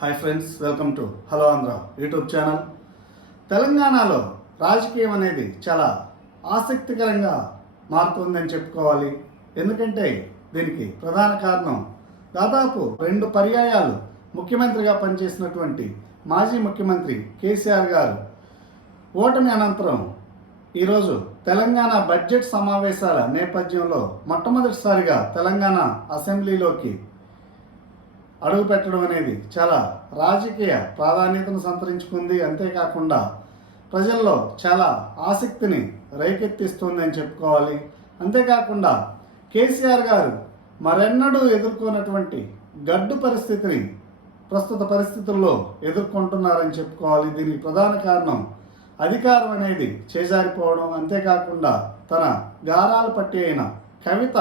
Hi friends, welcome to hello Andhra YouTube channel. తెలంగాణలో రాజకీయం అనేది చాలా ఆసక్తికరంగా మారుతుందని చెప్పుకోవాలి. ఎందుకంటే దీనికి ప్రధాన కారణం దాదాపు 2 పర్యాయాలు ముఖ్యమంత్రిగా పనిచేసినటువంటి మాజీ ముఖ్యమంత్రి కేసీఆర్ గారు ఓటమి అనంతరం ఈరోజు తెలంగాణ బడ్జెట్ సమావేశాల నేపథ్యంలో మొట్టమొదటిసారిగా తెలంగాణ అసెంబ్లీలోకి అడుగుపెట్టడం అనేది చాలా రాజకీయ ప్రాధాన్యతను సంతరించుకుంది. అంతేకాకుండా ప్రజల్లో చాలా ఆసక్తిని రేకెత్తిస్తుంది అని చెప్పుకోవాలి. అంతేకాకుండా కేసీఆర్ గారు మరెన్నడూ ఎదుర్కొన్నటువంటి గడ్డు పరిస్థితిని ప్రస్తుత పరిస్థితుల్లో ఎదుర్కొంటున్నారని చెప్పుకోవాలి. దీనికి ప్రధాన కారణం అధికారం అనేది చేజారిపోవడం. అంతేకాకుండా తన గారాల పట్టి అయిన కవిత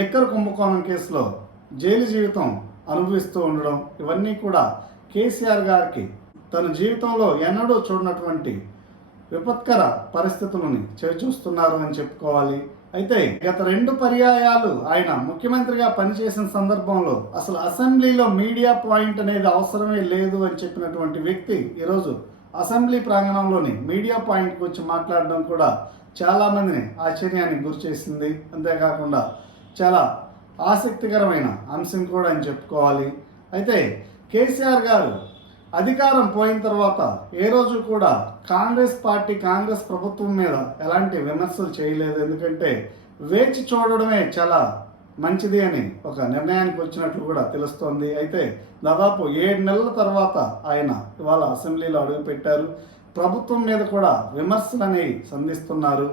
లిక్కర్ కుంభకోణం కేసులో జైలు జీవితం అనుభవిస్తూ ఉండడం, ఇవన్నీ కూడా కేసీఆర్ గారికి తన జీవితంలో ఎన్నడూ చూడనటువంటి విపత్కర పరిస్థితులని చేచూస్తున్నారు అని చెప్పుకోవాలి. అయితే గత 2 పర్యాయాలు ఆయన ముఖ్యమంత్రిగా పనిచేసిన సందర్భంలో అసలు అసెంబ్లీలో మీడియా పాయింట్ అనేది అవసరమే లేదు అని చెప్పినటువంటి వ్యక్తి ఈరోజు అసెంబ్లీ ప్రాంగణంలోని మీడియా పాయింట్కి వచ్చి మాట్లాడడం కూడా చాలామందిని ఆశ్చర్యానికి గురిచేసింది. అంతేకాకుండా చాలా ఆసక్తికరమైన అంశం కూడా అని చెప్పుకోవాలి. అయితే కేసీఆర్ గారు అధికారం పోయిన తర్వాత ఏ రోజు కూడా కాంగ్రెస్ ప్రభుత్వం మీద ఎలాంటి విమర్శలు చేయలేదు. ఎందుకంటే వేచి చూడడమే చాలా మంచిది అని ఒక నిర్ణయానికి వచ్చినట్లు కూడా తెలుస్తోంది. అయితే దాదాపు 7 నెలల తర్వాత ఆయన ఇవాళ అసెంబ్లీలో అడుగుపెట్టారు. ప్రభుత్వం మీద కూడా విమర్శలు అనేవి సంధిస్తున్నారు.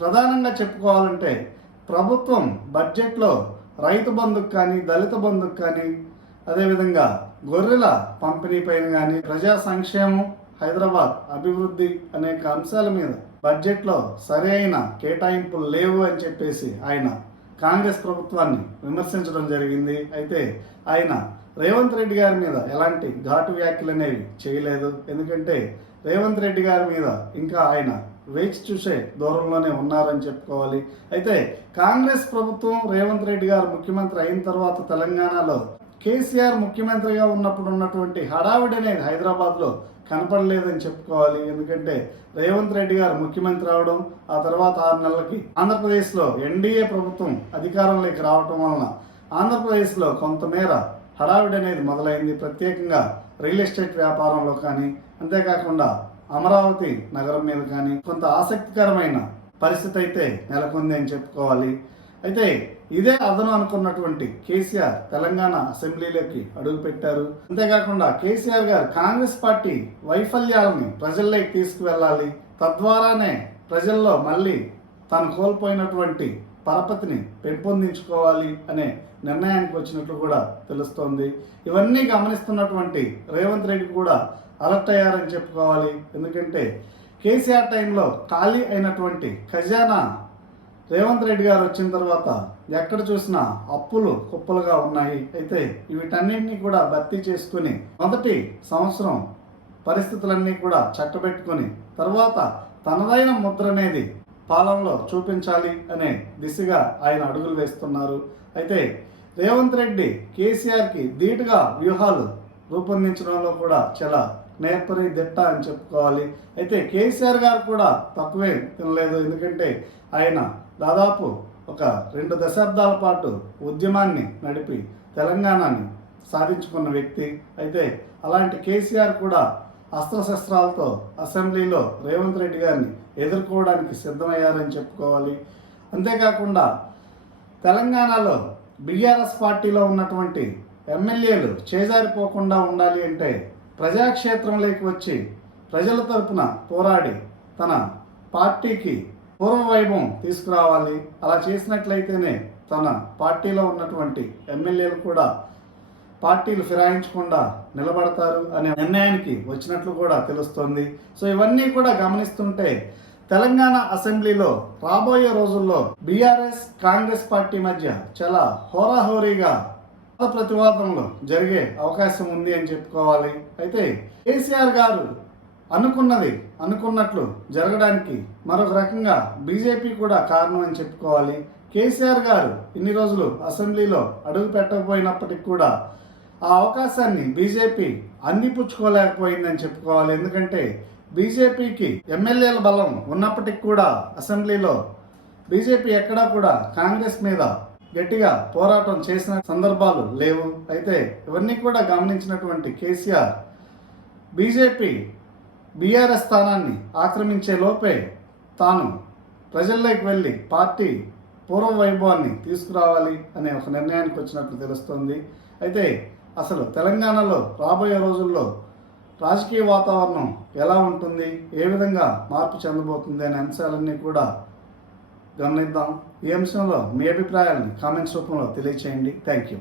ప్రధానంగా చెప్పుకోవాలంటే ప్రభుత్వం బడ్జెట్లో రైతు బంధుకు కానీ, దళిత బంధుకు కానీ, అదేవిధంగా గొర్రెల పంపిణీ పైన కానీ, ప్రజా సంక్షేమం, హైదరాబాద్ అభివృద్ధి అనేక అంశాల మీద బడ్జెట్లో సరైన కేటాయింపులు లేవు అని చెప్పేసి ఆయన కాంగ్రెస్ ప్రభుత్వాన్ని విమర్శించడం జరిగింది. అయితే ఆయన రేవంత్ రెడ్డి గారి మీద ఎలాంటి ఘాటు వ్యాఖ్యలు అనేవి చేయలేదు. ఎందుకంటే రేవంత్ రెడ్డి గారి మీద ఇంకా ఆయన వేచి చూసే దూరంలోనే ఉన్నారని చెప్పుకోవాలి. అయితే కాంగ్రెస్ ప్రభుత్వం రేవంత్ రెడ్డి గారు ముఖ్యమంత్రి అయిన తర్వాత తెలంగాణలో కేసీఆర్ ముఖ్యమంత్రిగా ఉన్నప్పుడు ఉన్నటువంటి హడావిడి అనేది హైదరాబాద్లో కనపడలేదని చెప్పుకోవాలి. ఎందుకంటే రేవంత్ రెడ్డి గారు ముఖ్యమంత్రి అవడం, ఆ తర్వాత 6 నెలలకి ఆంధ్రప్రదేశ్లో ఎన్డీఏ ప్రభుత్వం అధికారంలోకి రావటం వలన ఆంధ్రప్రదేశ్లో కొంతమేర హడావిడి అనేది మొదలైంది. ప్రత్యేకంగా రియల్ ఎస్టేట్ వ్యాపారంలో కానీ, అంతేకాకుండా అమరావతి నగరం మీద కానీ కొంత ఆసక్తికరమైన పరిస్థితి అయితే నెలకొంది అని చెప్పుకోవాలి. అయితే ఇదే అదను అనుకున్నటువంటి కేసీఆర్ తెలంగాణ అసెంబ్లీలోకి అడుగుపెట్టారు. అంతేకాకుండా కేసీఆర్ గారు కాంగ్రెస్ పార్టీ వైఫల్యాలని ప్రజల్లోకి తీసుకువెళ్ళాలి, తద్వారానే ప్రజల్లో మళ్ళీ తాను కోల్పోయినటువంటి పరపతిని పెంపొందించుకోవాలి అనే నిర్ణయానికి వచ్చినట్లు కూడా తెలుస్తోంది. ఇవన్నీ గమనిస్తున్నటువంటి రేవంత్ రెడ్డి కూడా అలర్ట్ అయ్యారని చెప్పుకోవాలి. ఎందుకంటే కేసీఆర్ టైంలో ఖాళీ అయినటువంటి ఖజానా రేవంత్ రెడ్డి గారు వచ్చిన తర్వాత ఎక్కడ చూసినా అప్పులు కుప్పలుగా ఉన్నాయి. అయితే వీటన్నింటినీ కూడా భర్తీ చేసుకుని మొదటి సంవత్సరం పరిస్థితులన్నీ కూడా చక్కబెట్టుకుని తర్వాత తనదైన ముద్ర అనేది పాలనలో చూపించాలి అనే దిశగా ఆయన అడుగులు వేస్తున్నారు. అయితే రేవంత్ రెడ్డి కేసీఆర్కి ధీటుగా వ్యూహాలు రూపొందించడంలో కూడా చాలా నేర్పరి దిట్ట అని చెప్పుకోవాలి. అయితే కేసీఆర్ గారు కూడా తక్కువే తినలేదు. ఎందుకంటే ఆయన దాదాపు ఒక 2 దశాబ్దాల పాటు ఉద్యమాన్ని నడిపి తెలంగాణని సాధించుకున్న వ్యక్తి. అయితే అలాంటి కేసీఆర్ కూడా అస్త్రశస్త్రాలతో అసెంబ్లీలో రేవంత్ రెడ్డి గారిని ఎదుర్కోవడానికి సిద్ధమయ్యారని చెప్పుకోవాలి. అంతేకాకుండా తెలంగాణలో బీఆర్ఎస్ పార్టీలో ఉన్నటువంటి ఎమ్మెల్యేలు చేజారిపోకుండా ఉండాలి అంటే ప్రజాక్షేత్రంలోకి వచ్చి ప్రజల తరపున పోరాడి తన పార్టీకి పూర్వ వైభవం తీసుకురావాలి. అలా చేసినట్లయితేనే తన పార్టీలో ఉన్నటువంటి ఎమ్మెల్యేలు కూడా పార్టీలు ఫిరాయించకుండా నిలబడతారు అనే నిర్ణయానికి వచ్చినట్లు కూడా తెలుస్తోంది. సో ఇవన్నీ కూడా గమనిస్తుంటే తెలంగాణ అసెంబ్లీలో రాబోయే రోజుల్లో బీఆర్ఎస్ కాంగ్రెస్ పార్టీ మధ్య చాలా హోరాహోరీగా ప్రతివాదనలు జరిగే అవకాశం ఉంది అని చెప్పుకోవాలి. అయితే కేసీఆర్ గారు అనుకున్నట్లు జరగడానికి మరొక రకంగా బీజేపీ కూడా కారణం అని చెప్పుకోవాలి. కేసీఆర్ గారు ఇన్ని రోజులు అసెంబ్లీలో అడుగు పెట్టకపోయినప్పటికీ కూడా ఆ అవకాశాన్ని బీజేపీ అందిపుచ్చుకోలేకపోయిందని చెప్పుకోవాలి. ఎందుకంటే బీజేపీకి ఎమ్మెల్యేల బలం ఉన్నప్పటికీ కూడా అసెంబ్లీలో బీజేపీ ఎక్కడా కూడా కాంగ్రెస్ మీద గట్టిగా పోరాటం చేసిన సందర్భాలు లేవు. అయితే ఇవన్నీ కూడా గమనించినటువంటి కేసీఆర్ బీజేపీ బీఆర్ఎస్ స్థానాన్ని ఆక్రమించే లోపే తాను ప్రజల్లోకి వెళ్ళి పార్టీ పూర్వ వైభవాన్ని తీసుకురావాలి అనే ఒక నిర్ణయానికి వచ్చినట్లు తెలుస్తోంది. అయితే అసలు తెలంగాణలో రాబోయే రోజుల్లో రాజకీయ వాతావరణం ఎలా ఉంటుంది, ఏ విధంగా మార్పు చెందబోతుంది అనే అంశాలన్నీ కూడా గమనిద్దాం. ఈ అంశంలో మీ అభిప్రాయాలను కామెంట్స్ రూపంలో తెలియచేయండి. Thank you.